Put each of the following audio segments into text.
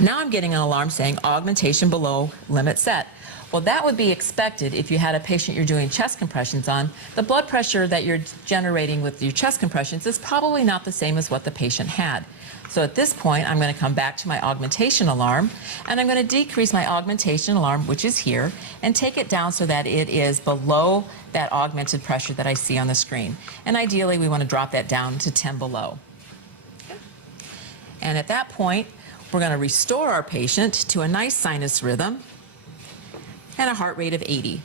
Now I'm getting an alarm saying augmentation below limit set. Well, that would be expected if you had a patient you're doing chest compressions on. The blood pressure that you're generating with your chest compressions is probably not the same as what the patient had. So at this point, I'm going to come back to my augmentation alarm, and I'm going to decrease my augmentation alarm, which is here, and take it down so that it is below that augmented pressure that I see on the screen. And ideally, we want to drop that down to 10 below. And at that point, we're going to restore our patient to a nice sinus rhythm and a heart rate of 80.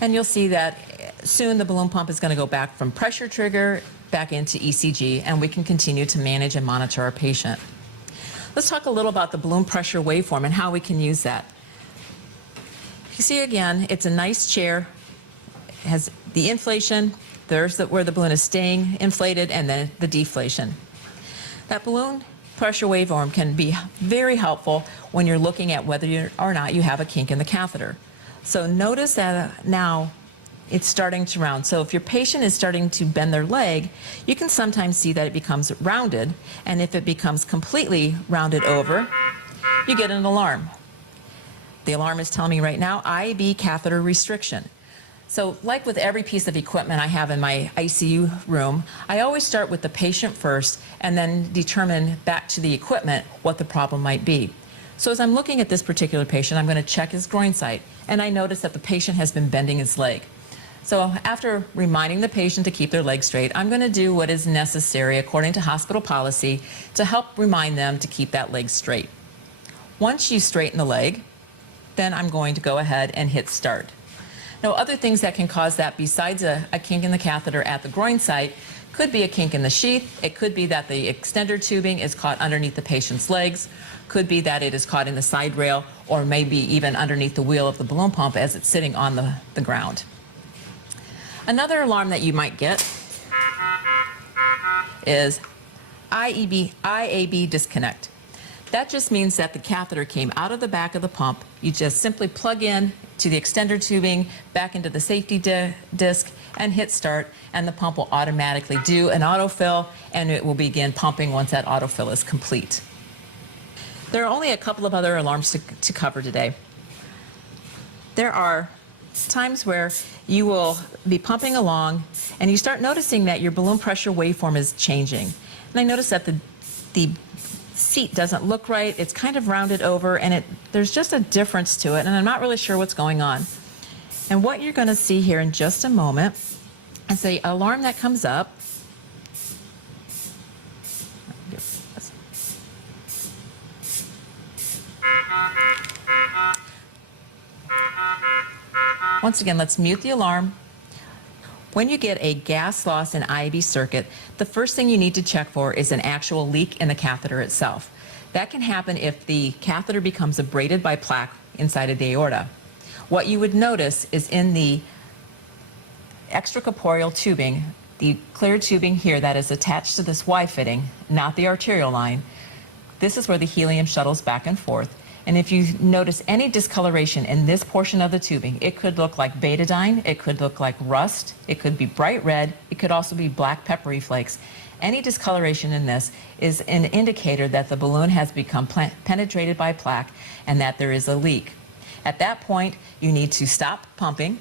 And you'll see that soon the balloon pump is going to go back from pressure trigger back into ECG, and we can continue to manage and monitor our patient. Let's talk a little about the balloon pressure waveform and how we can use that. You see again, it's a nice chair. It has the inflation, there's where the balloon is staying inflated, and then the deflation. That balloon pressure waveform can be very helpful when you're looking at whether or not you have a kink in the catheter. So notice that now it's starting to round. So if your patient is starting to bend their leg, you can sometimes see that it becomes rounded, and if it becomes completely rounded over, you get an alarm. The alarm is telling me right now IAB catheter restriction. So like with every piece of equipment I have in my ICU room, I always start with the patient first and then determine back to the equipment what the problem might be. So as I'm looking at this particular patient, I'm going to check his groin site, and I notice that the patient has been bending his leg. So after reminding the patient to keep their leg straight, I'm going to do what is necessary according to hospital policy to help remind them to keep that leg straight. Once you straighten the leg, then I'm going to go ahead and hit start. Now, other things that can cause that besides a kink in the catheter at the groin site could be a kink in the sheath. It could be that the extender tubing is caught underneath the patient's legs. Could be that it is caught in the side rail, or maybe even underneath the wheel of the balloon pump as it's sitting on the ground. Another alarm that you might get is IAB disconnect. That just means that the catheter came out of the back of the pump. You just simply plug in to the extender tubing, back into the safety disc, and hit start, and the pump will automatically do an autofill, and it will begin pumping once that autofill is complete. There are only a couple of other alarms to cover today. There are times where you will be pumping along, and you start noticing that your balloon pressure waveform is changing. And I notice that the seat doesn't look right, it's kind of rounded over, and there's just a difference to it, and I'm not really sure what's going on. And what you're going to see here in just a moment is the alarm that comes up. Once again, let's mute the alarm. When you get a gas loss in IAB circuit, the first thing you need to check for is an actual leak in the catheter itself. That can happen if the catheter becomes abraded by plaque inside of the aorta. What you would notice is in the extracorporeal tubing, the clear tubing here that is attached to this Y fitting, not the arterial line, this is where the helium shuttles back and forth. And if you notice any discoloration in this portion of the tubing, it could look like betadine, it could look like rust, it could be bright red, it could also be black peppery flakes. Any discoloration in this is an indicator that the balloon has become penetrated by plaque and that there is a leak. At that point, you need to stop pumping,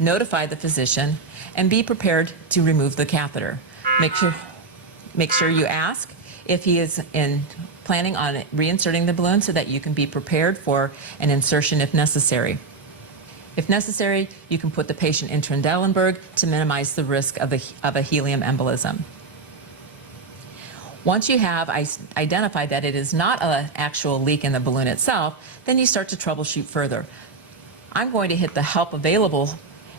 notify the physician, and be prepared to remove the catheter. Make sure you ask if he is planning on reinserting the balloon so that you can be prepared for an insertion if necessary. If necessary, you can put the patient in Trendelenburg to minimize the risk of a helium embolism. Once you have identified that it is not an actual leak in the balloon itself, then you start to troubleshoot further. I'm going to hit the help available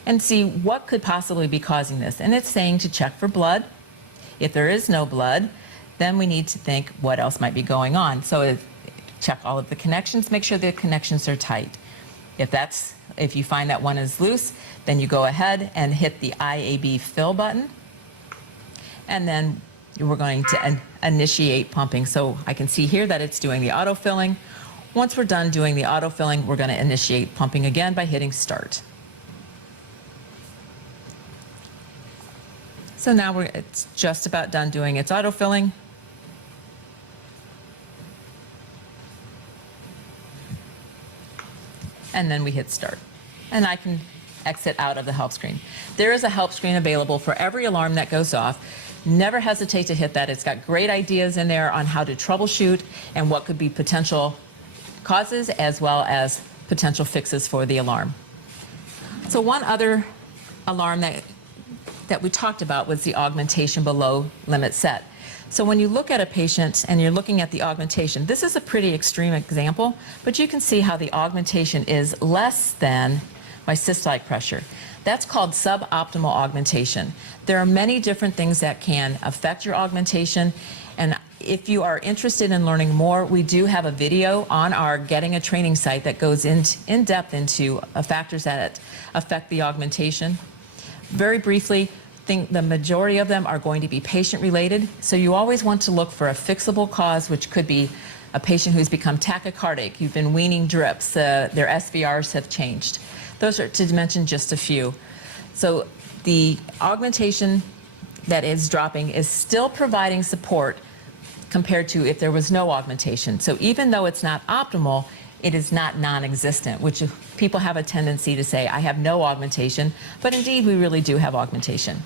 and see what could possibly be causing this. And it's saying to check for blood. If there is no blood, then we need to think what else might be going on. So check all of the connections, make sure the connections are tight. If you find that one is loose, then you go ahead and hit the IAB fill button, and then we're going to initiate pumping. So I can see here that it's doing the autofilling. Once we're done doing the autofilling, we're going to initiate pumping again by hitting start. So now it's just about done doing its autofilling. and then we hit start. And I can exit out of the help screen. There is a help screen available for every alarm that goes off. Never hesitate to hit that. It's got great ideas in there on how to troubleshoot and what could be potential causes as well as potential fixes for the alarm. So one other alarm that we talked about was the augmentation below limit set. So when you look at a patient and you're looking at the augmentation, this is a pretty extreme example, but you can see how the augmentation is less than my systolic pressure. That's called suboptimal augmentation. There are many different things that can affect your augmentation, and if you are interested in learning more, we do have a video on our Getting a Training site that goes in depth into factors that affect the augmentation. Very briefly, I think the majority of them are going to be patient related, so you always want to look for a fixable cause, which could be a patient who's become tachycardic, you've been weaning drips, their SVRs have changed. Those are to mention just a few. So the augmentation that is dropping is still providing support compared to if there was no augmentation. So even though it's not optimal, it is not non-existent, which people have a tendency to say, I have no augmentation, but indeed we really do have augmentation.